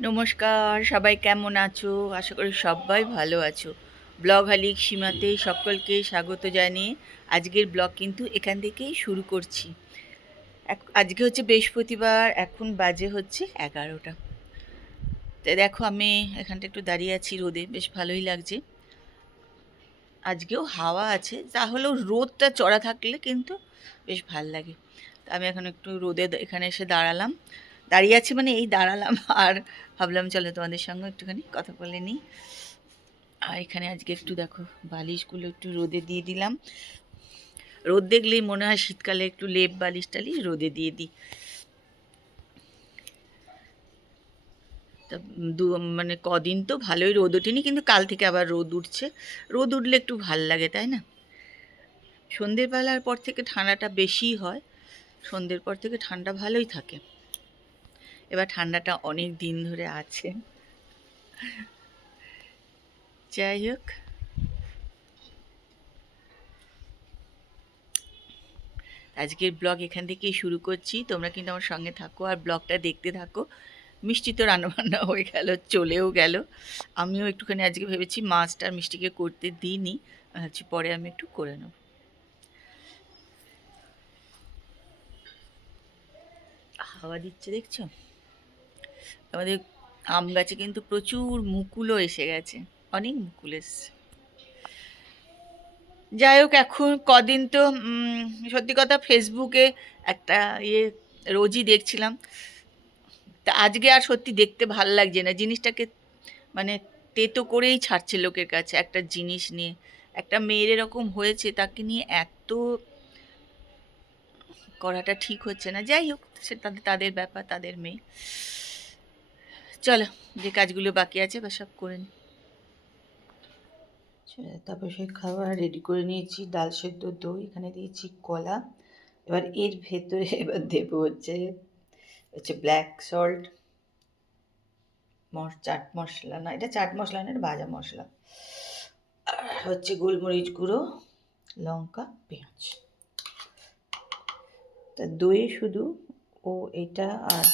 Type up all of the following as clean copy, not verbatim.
নমস্কার, সবাই কেমন আছো? আশা করি সবাই ভালো আছো। ব্লগ হালিক সীমাতে সকলকে স্বাগত জানিয়ে আজকের ব্লগ কিন্তু এখান থেকেই শুরু করছি। আজকে হচ্ছে বৃহস্পতিবার, এখন বাজে হচ্ছে 11টা। তো দেখো আমি এখানটা একটু দাঁড়িয়ে আছি রোদে, বেশ ভালোই লাগছে। আজকেও হাওয়া আছে, তাহলেও রোদটা চড়া থাকলে কিন্তু বেশ ভাল লাগে। তা আমি এখন একটু রোদে এখানে এসে দাঁড়ালাম, দাঁড়িয়ে আছি মানে এই দাঁড়ালাম। আর ভাবলাম চলো তোমাদের সঙ্গে একটুখানি কথা বলে নিই। আর এখানে আজকে একটু দেখো বালিশগুলো একটু রোদে দিয়ে দিলাম। রোদ দেখলেই মনে হয় শীতকালে একটু লেপ বালিশ টালিশ রোদে দিয়ে দিই। তা মানে কদিন তো ভালোই রোদ ওঠেনি, কিন্তু কাল থেকে আবার রোদ উঠছে। রোদ উঠলে একটু ভাল লাগে, তাই না? সন্ধ্যেবেলার পর থেকে ঠান্ডাটা বেশিই হয়, সন্ধ্যের পর থেকে ঠান্ডা ভালোই থাকে। এবার ঠান্ডাটা অনেক দিন ধরে আছে। যাই হোক, আজকের ব্লগ এখান থেকেই শুরু করছি। তোমরা কিন্তু আমার সঙ্গে থাকো আর ব্লগটা দেখতে থাকো। মিষ্টি তো রান্নাবান্না হয়ে গেল, চলেও গেল। আমিও একটুখানি আজকে ভেবেছি মাছটা মিষ্টিকে করতে দিইনি, ভাবছি পরে আমি একটু করে নেব। হাওয়া দিচ্ছে দেখছো? আমাদের আম গাছে কিন্তু প্রচুর মুকুলও এসে গেছে, অনেক মুকুল এসছে। যাই হোক, এখন কদিন তো সত্যি কথা ফেসবুকে একটা ইয়ে রোজই দেখছিলাম। তা আজকে আর সত্যি দেখতে ভাল লাগছে না জিনিসটাকে, মানে তেতো করেই ছাড়ছে লোকের কাছে একটা জিনিস নিয়ে। একটা মেয়ের এরকম হয়েছে, তাকে নিয়ে এত করাটা ঠিক হচ্ছে না। যাই হোক, সে তাদের তাদের ব্যাপার, তাদের মেয়ে। চলো, যে কাজগুলো বাকি আছে বা সব করে নিই। তারপর সেই খাবার রেডি করে নিয়েছি, ডাল সেদ্ধ, দই, এখানে দিয়েছি কলা। এবার এর ভেতরে এবার দেবো হচ্ছে হচ্ছে ব্ল্যাক সল্ট, চাট মশলা না, এটা চাট মশলা না, এটা ভাজা মশলা। আর হচ্ছে গোলমরিচ গুঁড়ো, লঙ্কা, পেঁয়াজ। তা দই শুধু ও এটা আর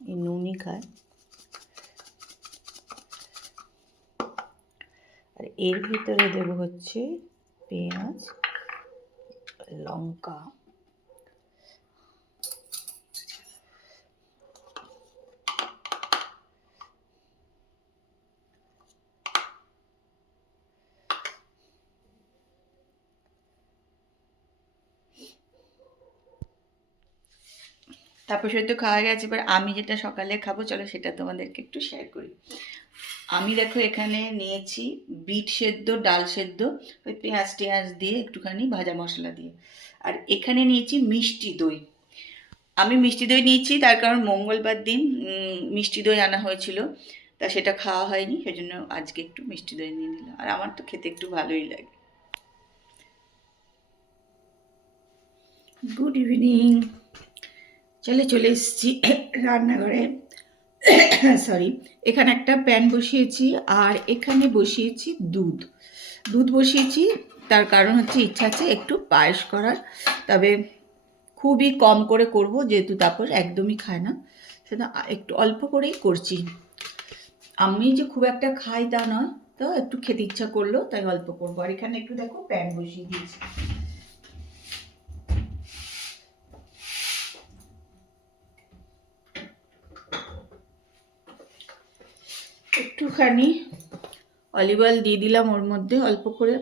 এই নুনই খায়। আর এর ভিতরে দেবো হচ্ছে পেঁয়াজ, লঙ্কা, তারপর সে তো খাওয়া গেছে। এবার আমি যেটা সকালে খাবো, চলো সেটা তোমাদেরকে একটু শেয়ার করি। আমি দেখো এখানে নিয়েছি বিট সেদ্ধ, ডাল সেদ্ধ, ওই পেঁয়াজ টেঁয়াজ দিয়ে একটুখানি ভাজা মশলা দিয়ে। আর এখানে নিয়েছি মিষ্টি দই। আমি মিষ্টি দই নিয়েছি তার কারণ মঙ্গলবার দিন মিষ্টি দই আনা হয়েছিল, তা সেটা খাওয়া হয়নি, সেজন্য আজকে একটু মিষ্টি দই নিয়ে নিলাম। আর আমার তো খেতে একটু ভালোই লাগে। Good evening. চলে এসেছি রান্নাঘরে। সরি, এখানে একটা প্যান বসিয়েছি আর এখানে বসিয়েছি দুধ। দুধ বসিয়েছি তার কারণ হচ্ছে ইচ্ছা আছে একটু পায়েস করার, তবে খুবই কম করে করব, যেহেতু তারপর একদমই খায় না, সেটা একটু অল্প করেই করছি। আমি যে খুব একটা খাই তা নয়, তো একটু খেতে ইচ্ছা করলো তাই অল্প করবো। আর এখানে একটু দেখো প্যান বসিয়ে দিয়েছি। একটুখানি অলিভ অয়েল দিয়ে দিলাম ওর মধ্যে অল্প করে।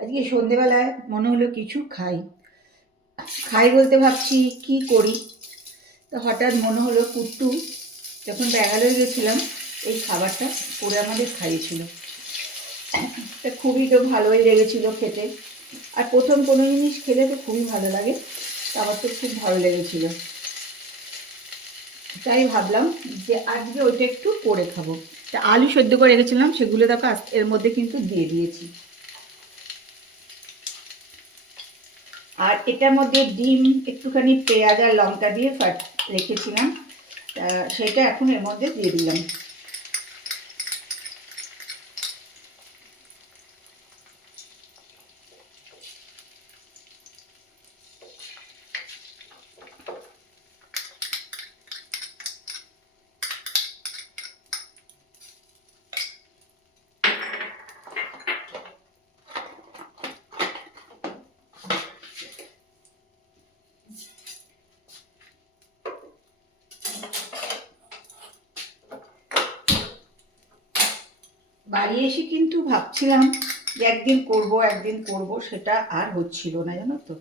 আজকে সন্ধেবেলায় মনে হলো কিছু খাই খাই বলতে ভাবছি কি করি, তো হঠাৎ মনে হলো কুট্টু যখন ব্যাঙ্গালোরে গেছিলাম এই খাবারটা করে আমাদের খাইয়েছিল। খুবই তো ভালোই লেগেছিল খেতে। আর প্রথম কোনো জিনিস খেলে তো খুবই ভালো লাগে, আমার তো খুব ভালো লেগেছিল, তাই ভাবলাম যে আজকে ওইটা একটু করে খাবো। তা আলু সেদ্ধ করে রেখেছিলাম, সেগুলো দেখো এর মধ্যে কিন্তু দিয়ে দিয়েছি। আর এটার মধ্যে ডিম, একটুখানি পেঁয়াজ আর লঙ্কা দিয়ে রেখেছিলাম, সেটা এখন এর মধ্যে দিয়ে দিলাম। বাড়ি এসে কিন্তু ভাবছিলাম যে একদিন করব, সেটা আর হচ্ছিল না, জানো তো।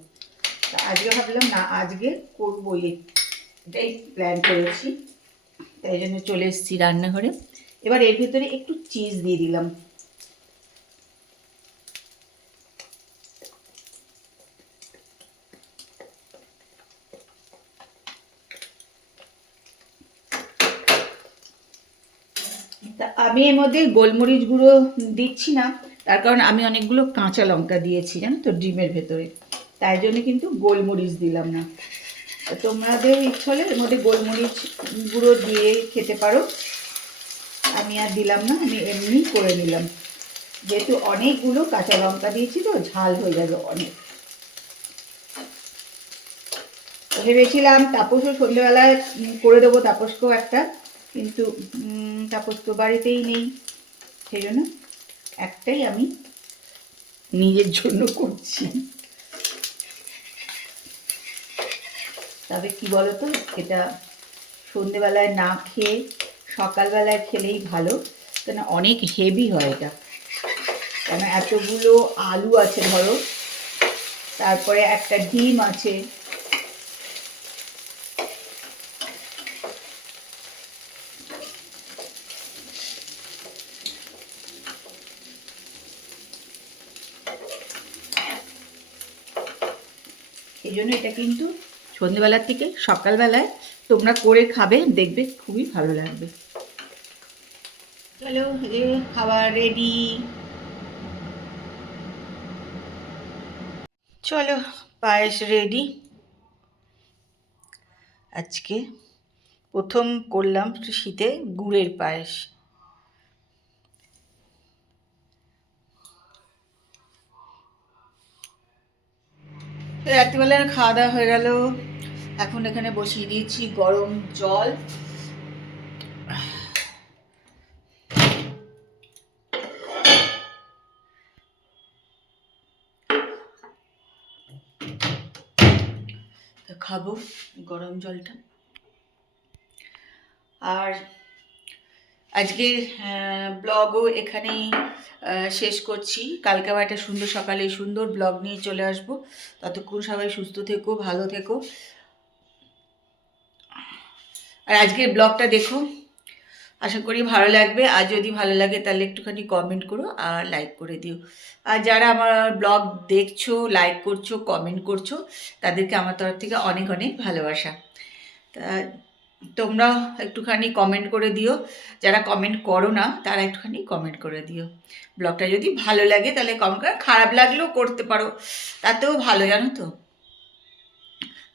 আজকে ভাবলাম না, আজকে করবোই, এটাই প্ল্যান করেছি, তাই জন্য চলে এসেছি রান্নাঘরে। এবার এর ভিতরে একটু চিজ দিয়ে দিলাম। তা আমি এর মধ্যে গোলমরিচ গুঁড়ো দিচ্ছি না, তার কারণ আমি অনেকগুলো কাঁচা লঙ্কা দিয়েছি, জানো তো, ডিমের ভেতরে, তাই জন্য কিন্তু গোলমরিচ দিলাম না। তোমাদের ইচ্ছা হলে এর মধ্যে গোলমরিচ গুঁড়ো দিয়ে খেতে পারো, আমি আর দিলাম না, আমি এমনি করে নিলাম, যেহেতু অনেকগুলো কাঁচা লঙ্কা দিয়েছি তো ঝাল হয়ে যাবে অনেক। ভেবেছিলাম তাপসও সন্ধ্যেবেলায় করে দেবো, তাপসকেও একটা, কিন্তু তাপস তো বাড়িতেই নেই, সেই জন্য একটাই আমি নিজের জন্য করছি। তবে কি বলতো, এটা সন্ধ্যেবেলায় না খেয়ে সকালবেলায় খেলেই ভালো, কেন অনেক হেভি হয় এটা, কেন এতগুলো আলু আছে ধরো, তারপরে একটা ডিম আছে, এই জন্য এটা কিন্তু সন্ধ্যেবেলার থেকে সকালবেলায় তোমরা করে খাবে, দেখবে খুবই ভালো লাগবে। চলো, খাবার রেডি। চলো, পায়েস রেডি। আজকে প্রথম করলাম শীতে গুড়ের পায়েস। রাত্রিবেলার খাওয়া দাওয়া হয়ে গেল, এখন এখানে বসিয়ে দিয়েছি গরম জল। খাবো গরম জলটা। আর আজকের ব্লগও এখানেই শেষ করছি। কালকে আবার একটা সুন্দর সকালে সুন্দর ব্লগ নিয়ে চলে আসবো। ততক্ষণ সবাই সুস্থ থেকো, ভালো থেকো। আর আজকের ব্লগটা দেখো, আশা করি ভালো লাগবে। আর যদি ভালো লাগে তাহলে একটুখানি কমেন্ট করো আর লাইক করে দিও। আর যারা আমার ব্লগ দেখছো, লাইক করছো, কমেন্ট করছো, তাদেরকে আমার তরফ থেকে অনেক অনেক ভালোবাসা। তা তোমরা একটুখানি কমেন্ট করে দিও, যারা কমেন্ট করো না তারা একটুখানি কমেন্ট করে দিও। ব্লগটা যদি ভালো লাগে তাহলে কমেন্ট করে, খারাপ লাগলেও করতে পারো, তাতেও ভালো, জানো তো,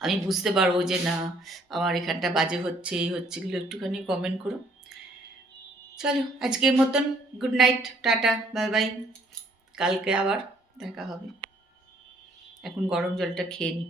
আমি বুঝতে পারবো যে না আমার এখানটা বাজে হচ্ছে, এই হচ্ছে, এগুলো একটুখানি কমেন্ট করো। চলো আজকের মতন good night, tata, bye bye, কালকে আবার দেখা হবে। এখন গরম জলটা খেয়ে নিই।